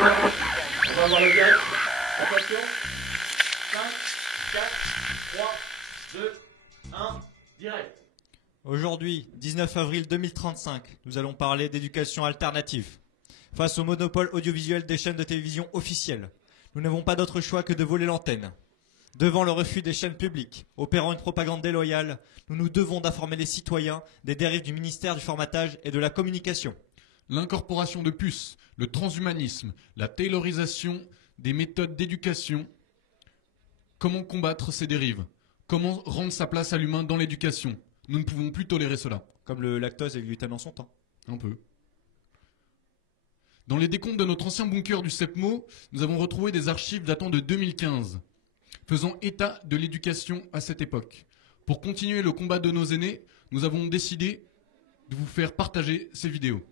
On va voir le direct. Attention. 5, 4, 3, 2, 1, direct. Aujourd'hui, 19 avril 2035, nous allons parler d'éducation alternative. Face au monopole audiovisuel des chaînes de télévision officielles, nous n'avons pas d'autre choix que de voler l'antenne. Devant le refus des chaînes publiques, opérant une propagande déloyale, nous nous devons d'informer les citoyens des dérives du ministère du Formatage et de la Communication. L'incorporation de puces, le transhumanisme, la taylorisation des méthodes d'éducation. Comment combattre ces dérives? Comment rendre sa place à l'humain dans l'éducation? Nous ne pouvons plus tolérer cela. Comme le lactose et le gluten en son temps. Un peu. Dans les décomptes de notre ancien bunker du CEPMO, nous avons retrouvé des archives datant de 2015, faisant état de l'éducation à cette époque. Pour continuer le combat de nos aînés, nous avons décidé de vous faire partager ces vidéos.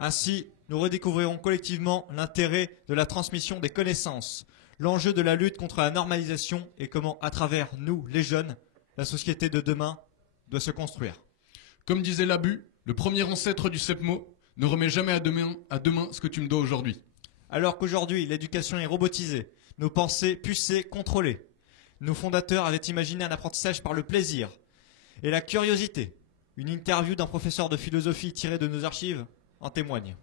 Ainsi, nous redécouvrirons collectivement l'intérêt de la transmission des connaissances, l'enjeu de la lutte contre la normalisation et comment, à travers nous, les jeunes, la société de demain doit se construire. Comme disait Labu, le premier ancêtre du CEPMO, ne remets jamais à demain ce que tu me dois aujourd'hui. Alors qu'aujourd'hui, l'éducation est robotisée, nos pensées pucées, contrôlées. Nos fondateurs avaient imaginé un apprentissage par le plaisir et la curiosité. Une interview d'un professeur de philosophie tirée de nos archives en témoigne.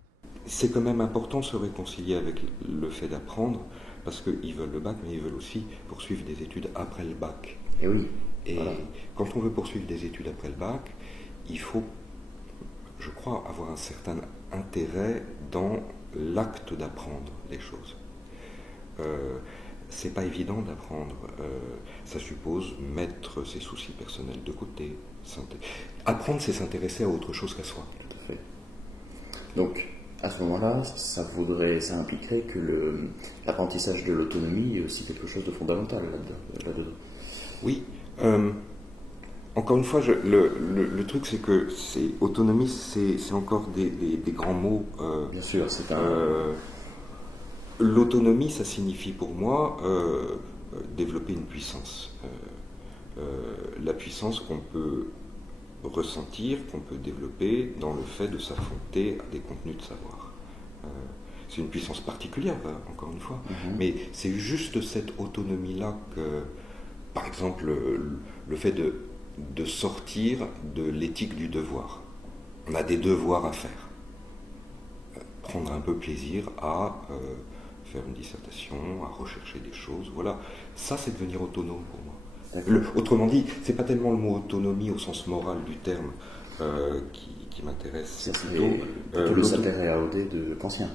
C'est quand même important de se réconcilier avec le fait d'apprendre, parce qu'ils veulent le bac, mais ils veulent aussi poursuivre des études après le bac. Et oui. Et voilà. Quand on veut poursuivre des études après le bac, il faut, je crois, avoir un certain intérêt dans l'acte d'apprendre les choses. C'est pas évident d'apprendre. Ça suppose mettre ses soucis personnels de côté. Apprendre, c'est s'intéresser à autre chose qu'à soi. Tout à fait. Donc, à ce moment-là, ça impliquerait que l'apprentissage de l'autonomie est aussi quelque chose de fondamental là-dedans. Oui. Encore une fois, le truc, c'est que autonomie, c'est encore des grands mots. Bien sûr, c'est un... L'autonomie, ça signifie pour moi développer une puissance. La puissance qu'on peut ressentir, qu'on peut développer dans le fait de s'affronter à des contenus de savoir. C'est une puissance particulière, encore une fois. Mais c'est juste cette autonomie-là que, par exemple, le fait de sortir de l'éthique du devoir. On a des devoirs à faire. Prendre un peu plaisir à faire une dissertation, à rechercher des choses, voilà. Ça, c'est devenir autonome pour moi. Autrement dit, c'est pas tellement le mot autonomie au sens moral du terme qui m'intéresse. C'est plutôt le Sater-Aodé de Kantien,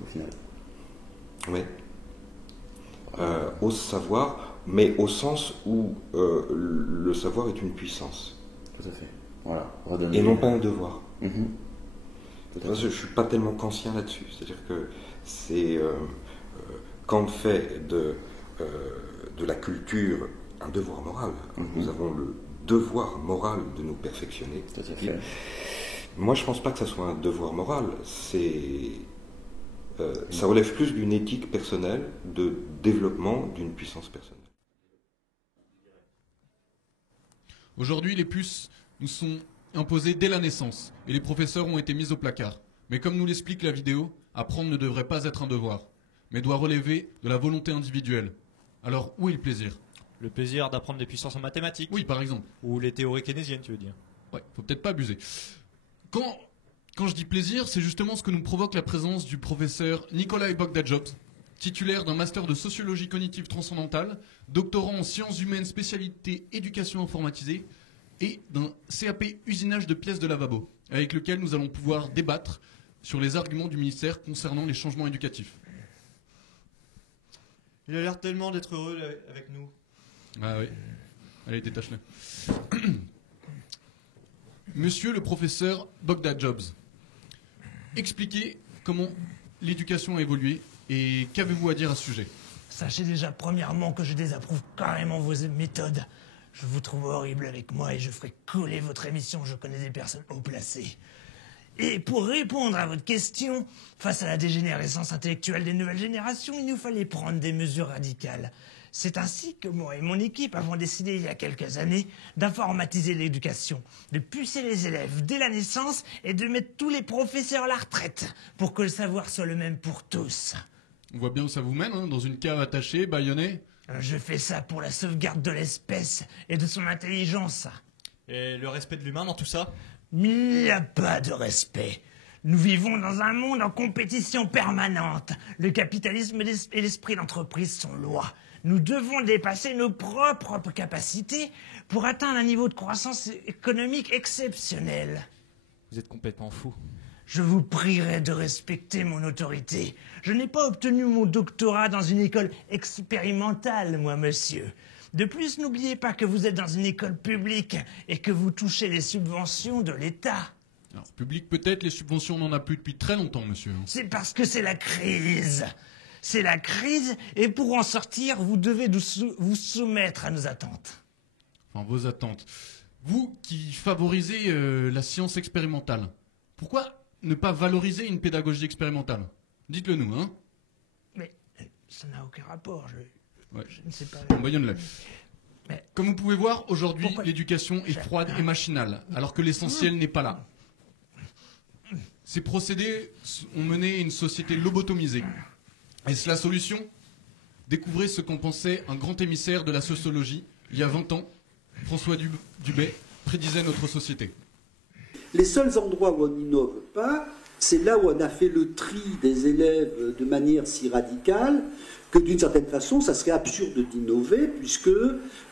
au final. Oui. Au savoir, mais au sens où le savoir est une puissance. Tout à fait. Voilà. Et non pas un devoir. Je ne suis pas tellement kantien là-dessus. C'est-à-dire que c'est Kant fait de la culture un devoir moral. Nous avons le devoir moral de nous perfectionner. Tout à fait. Moi, je ne pense pas que ça soit un devoir moral. Ça relève plus d'une éthique personnelle, de développement d'une puissance personnelle. Aujourd'hui, les puces nous sont imposées dès la naissance et les professeurs ont été mis au placard. Mais comme nous l'explique la vidéo, apprendre ne devrait pas être un devoir, mais doit relever de la volonté individuelle. Alors, où est le plaisir? Le plaisir d'apprendre des puissances en mathématiques. Oui, par exemple. Ou les théories keynésiennes, tu veux dire. Ouais, faut peut-être pas abuser. Quand je dis plaisir, c'est justement ce que nous provoque la présence du professeur Nikolai Bogdajobs, titulaire d'un master de sociologie cognitive transcendantale, doctorant en sciences humaines spécialité éducation informatisée et d'un CAP usinage de pièces de lavabo, avec lequel nous allons pouvoir débattre sur les arguments du ministère concernant les changements éducatifs. Il a l'air tellement d'être heureux avec nous. Ah oui. Allez, détache-le. Monsieur le professeur Bogdajobs, expliquez comment l'éducation a évolué et qu'avez-vous à dire à ce sujet? Sachez déjà premièrement que je désapprouve carrément vos méthodes. Je vous trouve horrible avec moi et je ferai couler votre émission. Je connais des personnes haut placées. Et pour répondre à votre question, face à la dégénérescence intellectuelle des nouvelles générations, il nous fallait prendre des mesures radicales. C'est ainsi que moi et mon équipe avons décidé il y a quelques années d'informatiser l'éducation, de pucer les élèves dès la naissance et de mettre tous les professeurs à la retraite pour que le savoir soit le même pour tous. On voit bien où ça vous mène, hein, dans une cave attachée, bâillonnée. Je fais ça pour la sauvegarde de l'espèce et de son intelligence. Et le respect de l'humain dans tout ça? Il n'y a pas de respect. Nous vivons dans un monde en compétition permanente. Le capitalisme et l'esprit d'entreprise sont lois. Nous devons dépasser nos propres capacités pour atteindre un niveau de croissance économique exceptionnel. Vous êtes complètement fou. Je vous prierai de respecter mon autorité. Je n'ai pas obtenu mon doctorat dans une école expérimentale, moi, monsieur. De plus, n'oubliez pas que vous êtes dans une école publique et que vous touchez les subventions de l'État. Alors, public peut-être, les subventions, on n'en a plus depuis très longtemps, monsieur. C'est parce que c'est la crise. C'est la crise, et pour en sortir, vous devez vous soumettre à nos attentes. Enfin, vos attentes. Vous qui favorisez la science expérimentale, pourquoi ne pas valoriser une pédagogie expérimentale? Dites-le nous, hein. Mais ça n'a aucun rapport, Ouais. je ne sais pas. Bon, baillonne-le. Mais- Comme vous pouvez voir, aujourd'hui, Pourquoi- l'éducation est froide et machinale, alors que l'essentiel n'est pas là. Ces procédés ont mené une société lobotomisée. Est-ce la solution? Découvrez ce qu'en pensait un grand émissaire de la sociologie, il y a 20 ans. François Dubay prédisait notre société. Les seuls endroits où on n'innove pas, c'est là où on a fait le tri des élèves de manière si radicale que d'une certaine façon, ça serait absurde d'innover puisque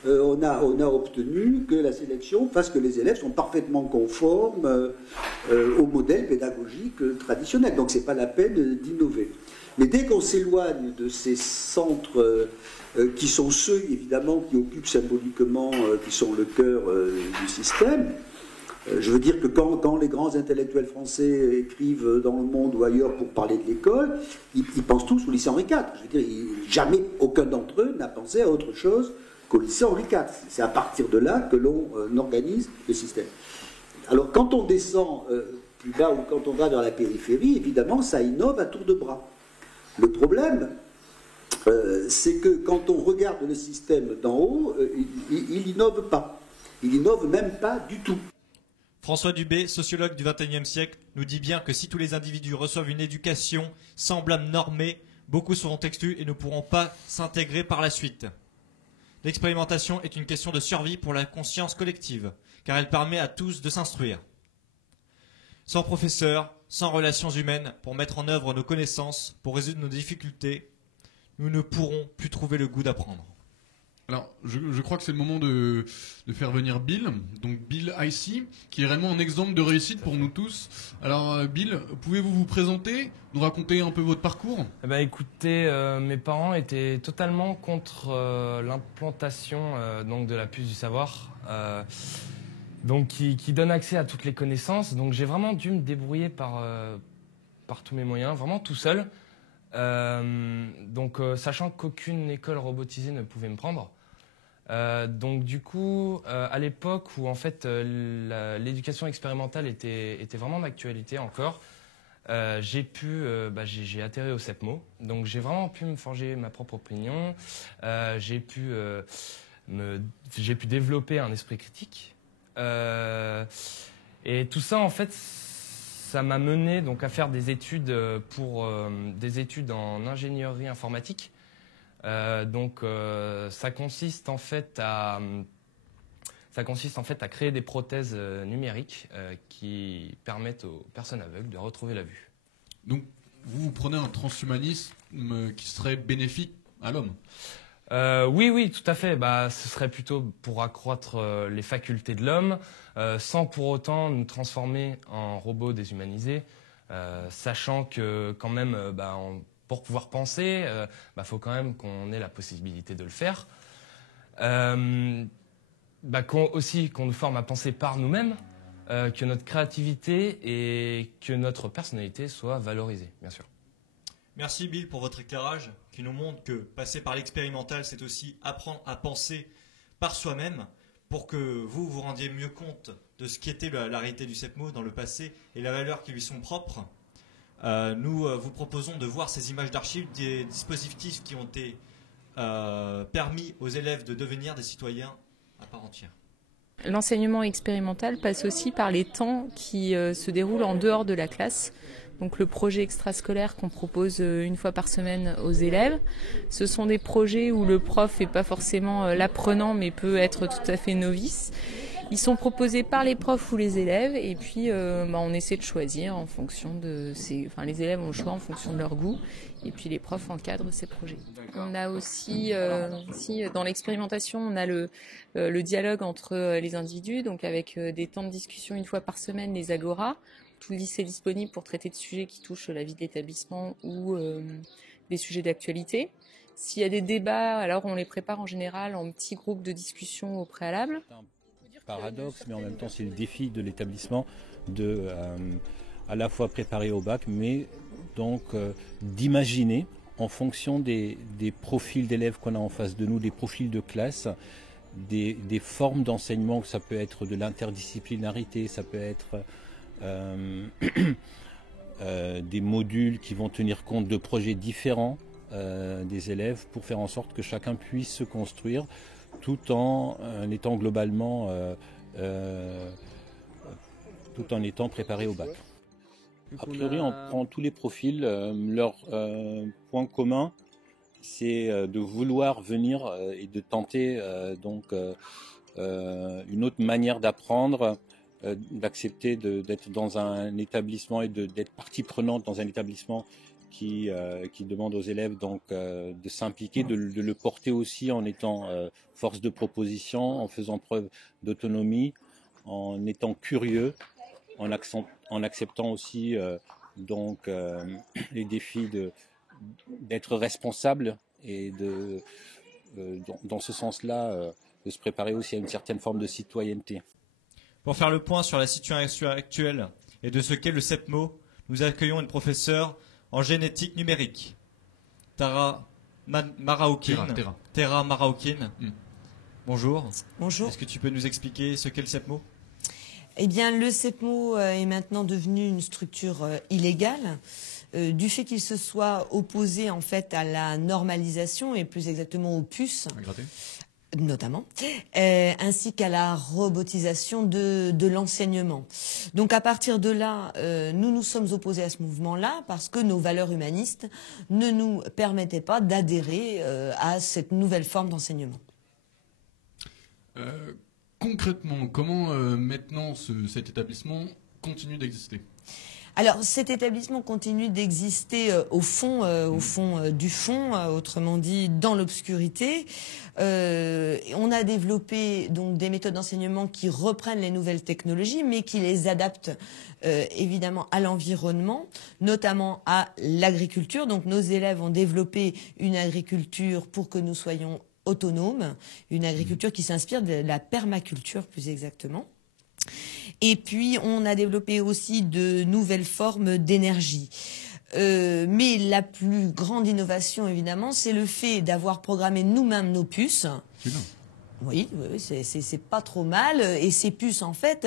on a obtenu que la sélection fasse que les élèves sont parfaitement conformes au modèle pédagogique traditionnel. Donc c'est pas la peine d'innover. Mais dès qu'on s'éloigne de ces centres qui sont ceux, évidemment, qui occupent symboliquement, qui sont le cœur du système, je veux dire que quand les grands intellectuels français écrivent dans Le Monde ou ailleurs pour parler de l'école, ils pensent tous au lycée Henri IV. Je veux dire, jamais aucun d'entre eux n'a pensé à autre chose qu'au lycée Henri IV. C'est à partir de là que l'on organise le système. Alors quand on descend plus bas ou quand on va dans la périphérie, évidemment, ça innove à tour de bras. Le problème, c'est que quand on regarde le système d'en haut, il innove pas. Il innove même pas du tout. François Dubay, sociologue du XXIe siècle, nous dit bien que si tous les individus reçoivent une éducation semblable normée, beaucoup seront exclus et ne pourront pas s'intégrer par la suite. L'expérimentation est une question de survie pour la conscience collective, car elle permet à tous de s'instruire. Sans professeurs, sans relations humaines pour mettre en œuvre nos connaissances, pour résoudre nos difficultés, nous ne pourrons plus trouver le goût d'apprendre. Alors, je crois que c'est le moment de faire venir Bill, donc Bill IC, qui est réellement un exemple de réussite pour nous tous. Alors, Bill, pouvez-vous vous présenter, nous raconter un peu votre parcours? Eh ben, écoutez, mes parents étaient totalement contre l'implantation donc de la puce du savoir, donc qui donne accès à toutes les connaissances. Donc, j'ai vraiment dû me débrouiller par tous mes moyens, vraiment tout seul. Donc, sachant qu'aucune école robotisée ne pouvait me prendre. Donc du coup, à l'époque où en fait l'éducation expérimentale était vraiment d'actualité encore, j'ai atterri au CEPMO. Donc j'ai vraiment pu me forger ma propre opinion. J'ai pu développer un esprit critique. Et tout ça en fait, ça m'a mené donc à faire des études des études en ingénierie informatique. Ça consiste en fait à créer des prothèses numériques qui permettent aux personnes aveugles de retrouver la vue. Donc vous prenez un transhumanisme qui serait bénéfique à l'homme? Oui, tout à fait. Ce serait plutôt pour accroître les facultés de l'homme, sans pour autant nous transformer en robots déshumanisés, sachant que quand même, pour pouvoir penser, faut quand même qu'on ait la possibilité de le faire. Qu'on nous forme à penser par nous-mêmes, que notre créativité et que notre personnalité soient valorisées, bien sûr. Merci Bill pour votre éclairage qui nous montre que passer par l'expérimental, c'est aussi apprendre à penser par soi-même pour que vous vous rendiez mieux compte de ce qui était la réalité du CEPMO dans le passé et la valeur qui lui sont propres. Nous vous proposons de voir ces images d'archives des dispositifs qui ont été permis aux élèves de devenir des citoyens à part entière. L'enseignement expérimental passe aussi par les temps qui se déroulent en dehors de la classe. donc le projet extrascolaire qu'on propose une fois par semaine aux élèves. Ce sont des projets où le prof n'est pas forcément l'apprenant, mais peut être tout à fait novice. Ils sont proposés par les profs ou les élèves, et puis on essaie de choisir en fonction de les élèves ont le choix en fonction de leur goût, et puis les profs encadrent ces projets. On a aussi, dans l'expérimentation, on a le dialogue entre les individus, donc avec des temps de discussion une fois par semaine, les agoras. Tout le lycée est disponible pour traiter de sujets qui touchent la vie de l'établissement ou des sujets d'actualité. S'il y a des débats, alors on les prépare en général en petits groupes de discussion au préalable. Paradoxe, mais en même temps c'est le défi de l'établissement de à la fois préparer au bac, mais donc d'imaginer en fonction des profils d'élèves qu'on a en face de nous, des profils de classe, des formes d'enseignement. Ça peut être de l'interdisciplinarité, ça peut être des modules qui vont tenir compte de projets différents des élèves pour faire en sorte que chacun puisse se construire tout en étant globalement tout en étant préparé au bac. A priori, on prend tous les profils. Leur point commun, c'est de vouloir venir et de tenter une autre manière d'apprendre, d'accepter d'être dans un établissement et d'être partie prenante dans un établissement qui demande aux élèves de s'impliquer, de le porter aussi en étant force de proposition, en faisant preuve d'autonomie, en étant curieux, en acceptant aussi les défis d'être responsable et dans ce sens-là de se préparer aussi à une certaine forme de citoyenneté. Pour faire le point sur la situation actuelle et de ce qu'est le CEPMO, nous accueillons une professeure en génétique numérique, Tara Maraoukine. Tera Maraoukine. Bonjour. Bonjour. Est-ce que tu peux nous expliquer ce qu'est le CEPMO ? Eh bien, le CEPMO est maintenant devenu une structure illégale du fait qu'il se soit opposé en fait à la normalisation et plus exactement aux puces. Notamment, ainsi qu'à la robotisation de l'enseignement. Donc à partir de là, nous nous sommes opposés à ce mouvement-là parce que nos valeurs humanistes ne nous permettaient pas d'adhérer à cette nouvelle forme d'enseignement. Concrètement, comment maintenant cet établissement continue d'exister ? Alors, cet établissement continue d'exister au fond du fond, autrement dit dans l'obscurité. On a développé donc des méthodes d'enseignement qui reprennent les nouvelles technologies, mais qui les adaptent évidemment à l'environnement, notamment à l'agriculture. Donc, nos élèves ont développé une agriculture pour que nous soyons autonomes, une agriculture qui s'inspire de la permaculture plus exactement. Et puis, on a développé aussi de nouvelles formes d'énergie. Mais la plus grande innovation, évidemment, c'est le fait d'avoir programmé nous-mêmes nos puces. Oui, c'est pas trop mal. Et ces puces, en fait,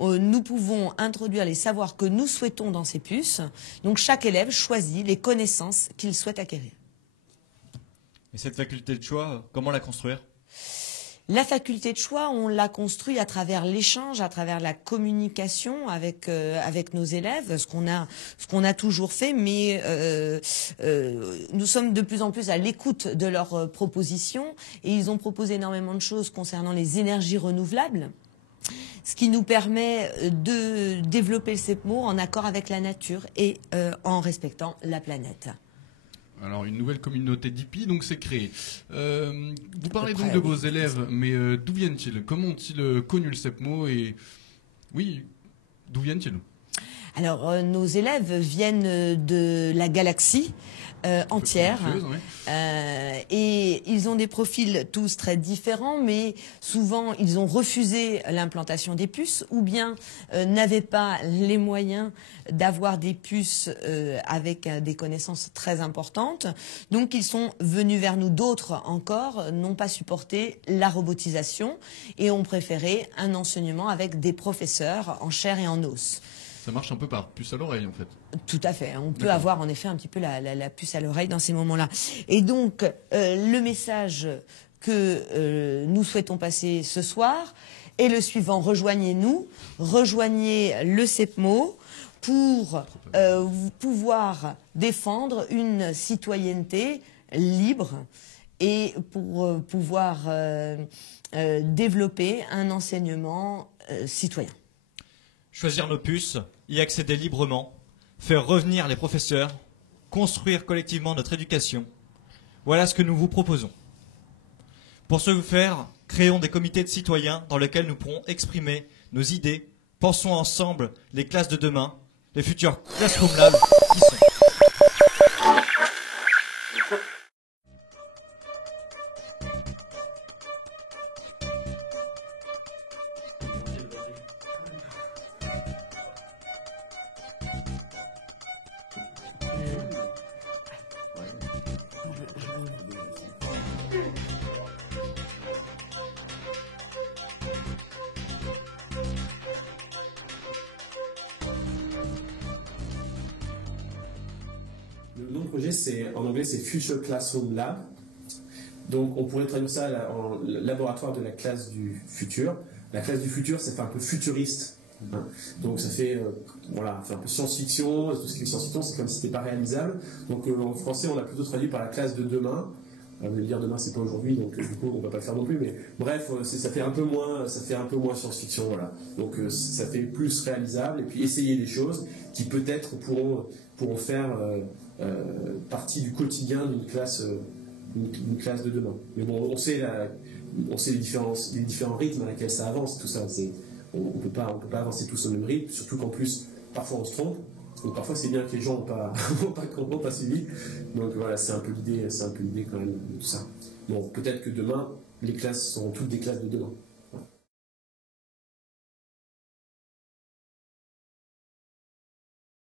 nous pouvons introduire les savoirs que nous souhaitons dans ces puces. Donc, chaque élève choisit les connaissances qu'il souhaite acquérir. Et cette faculté de choix, comment la construire ? La faculté de choix, on l'a construit à travers l'échange, à travers la communication avec nos élèves, ce qu'on a toujours fait, mais nous sommes de plus en plus à l'écoute de leurs propositions et ils ont proposé énormément de choses concernant les énergies renouvelables, ce qui nous permet de développer le CEPMO en accord avec la nature et en respectant la planète. Alors, une nouvelle communauté d'hippies donc s'est créée. Vous parlez donc de vos élèves, mais d'où viennent-ils ? Comment ont-ils connu le CEPMO ? Et oui, d'où viennent-ils ? Alors, nos élèves viennent de la galaxie entière. Et ils ont des profils tous très différents, mais souvent, ils ont refusé l'implantation des puces ou bien n'avaient pas les moyens d'avoir des puces avec des connaissances très importantes. Donc, ils sont venus vers nous. D'autres encore n'ont pas supporté la robotisation et ont préféré un enseignement avec des professeurs en chair et en os. Ça marche un peu par puce à l'oreille, en fait. Tout à fait. On peut avoir, en effet, un petit peu la puce à l'oreille dans ces moments-là. Et donc, le message que nous souhaitons passer ce soir est le suivant. Rejoignez-nous, rejoignez le CEPMO pour pouvoir défendre une citoyenneté libre et pour pouvoir développer un enseignement citoyen. Choisir nos puces, y accéder librement, faire revenir les professeurs, construire collectivement notre éducation. Voilà ce que nous vous proposons. Pour ce faire, créons des comités de citoyens dans lesquels nous pourrons exprimer nos idées. Pensons ensemble les classes de demain, les futurs Classroom Labs qui sont. Le nom de projet, en anglais, c'est Future Classroom Lab. Donc, on pourrait traduire ça en laboratoire de la classe du futur. La classe du futur, ça fait un peu futuriste. Hein. Donc, ça fait, voilà, un peu science-fiction. Tout ce qui est science-fiction, c'est comme si c'était pas réalisable. Donc, en français, on a plutôt traduit par la classe de demain. Vous allez dire demain, c'est pas aujourd'hui, donc du coup, on va pas le faire non plus. Mais bref, ça fait un peu moins science-fiction, voilà. Donc, ça fait plus réalisable et puis essayer des choses qui peut-être pourront faire partie du quotidien d'une classe de demain. Mais bon, on sait les différents rythmes à laquelle ça avance, tout ça. On peut pas avancer tous au même rythme, surtout qu'en plus, parfois on se trompe. Donc parfois c'est bien que les gens n'ont pas suivi. Donc voilà, c'est un peu l'idée quand même de tout ça. Bon, peut-être que demain, les classes seront toutes des classes de demain.